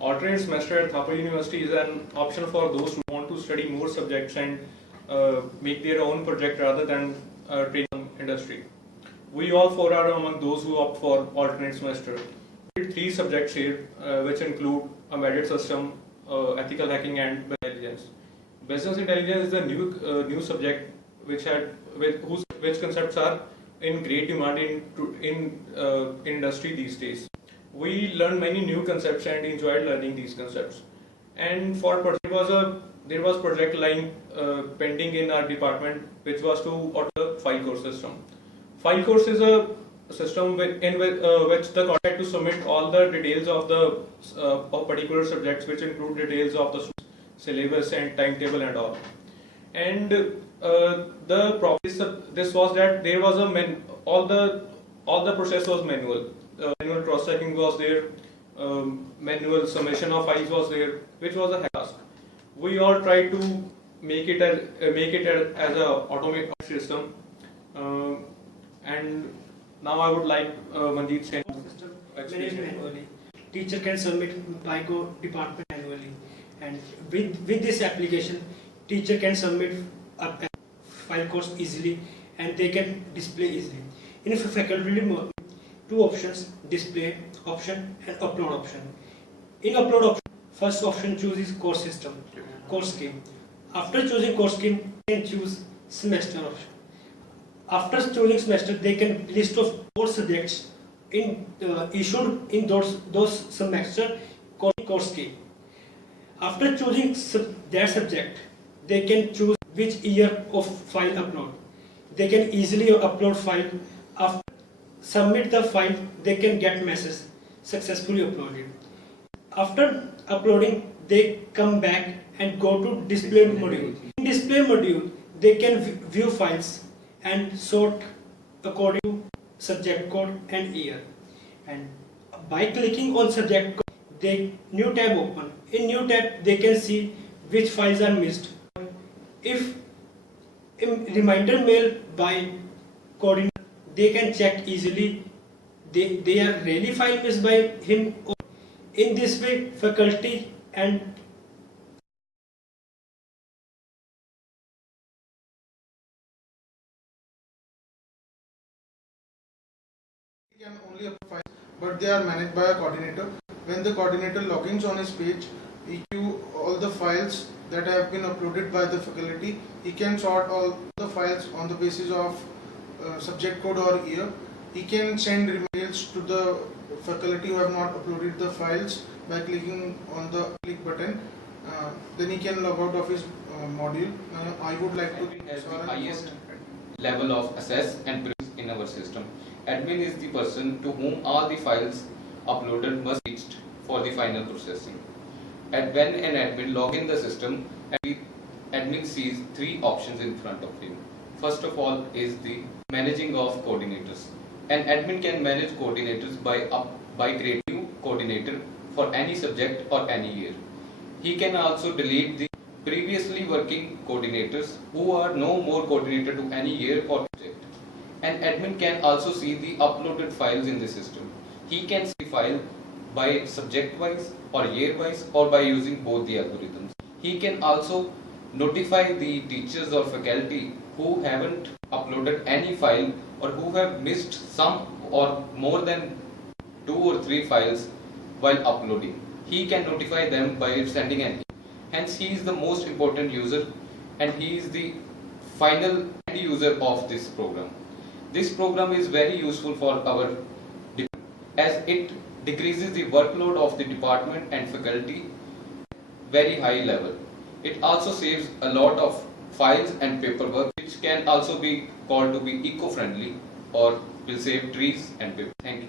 Alternate semester at Thapar University is an option for those who want to study more subjects and make their own project rather than training industry. We all four are among those who opt for alternate semester. We did 3 subjects here, which include embedded system, ethical hacking, and business intelligence. Business intelligence is the new subject which concepts are in great demand in industry these days. We learned many new concepts and enjoyed learning these concepts. And for there was project line pending in our department, which was to automate the file course system. File course is a system in which the contact to submit all the details of the of particular subjects, which include details of the syllabus and timetable and all. And this was that there was all the process was manual. Manual cross checking was there. Manual summation of files was there, which was a task. We all tried to make it as a automated system. And now I would like Manjeet Singh to explain manually. Teacher can submit by department manually, and with this application, teacher can submit a file course easily, and they can display easily. In faculty mode, 2 options: display option and upload option. In upload option, first option chooses course system, course scheme. After choosing course scheme, they can choose semester option. After choosing semester, they can list of 4 subjects issued in those semester course scheme. After choosing that subject, they can choose which year of file upload. They can easily upload file. After submit the file, they can get message successfully uploaded. After uploading, they come back and go to display module. In display module, they can view files and sort according to subject code and year. And by clicking on subject code, new tab open. In new tab, they can see which files are missed. If a reminder mail by coordinator, they can check easily they are really file missed by him. In this way, faculty and can only upload files, but they are managed by a coordinator. When the coordinator logins on his page, he view all the files that have been uploaded by the faculty. He can sort all the files on the basis of subject code or year. He can send emails to the faculty who have not uploaded the files by clicking on the click button. Then he can log out of his module. I would like to has the highest level of access and privilege in our system. Admin is the person to whom all the files uploaded must be reached for the final processing. And when an admin log in the system, admin sees 3 options in front of him. First of all is the managing of coordinators. An admin can manage coordinators by creating a new coordinator for any subject or any year. He can also delete the previously working coordinators who are no more coordinator to any year or subject. An admin can also see the uploaded files in the system. He can see the file by subject wise or year wise or by using both the algorithms. He can also notify the teachers or faculty who haven't uploaded any file or who have missed some or more than 2 or 3 files while uploading. He can notify them by sending an email. Hence, he is the most important user and he is the final end user of this program. This program is very useful for our department as it decreases the workload of the department and faculty very high level. It also saves a lot of files and paperwork, which can also be called to be eco-friendly or will save trees and paper. Thank you.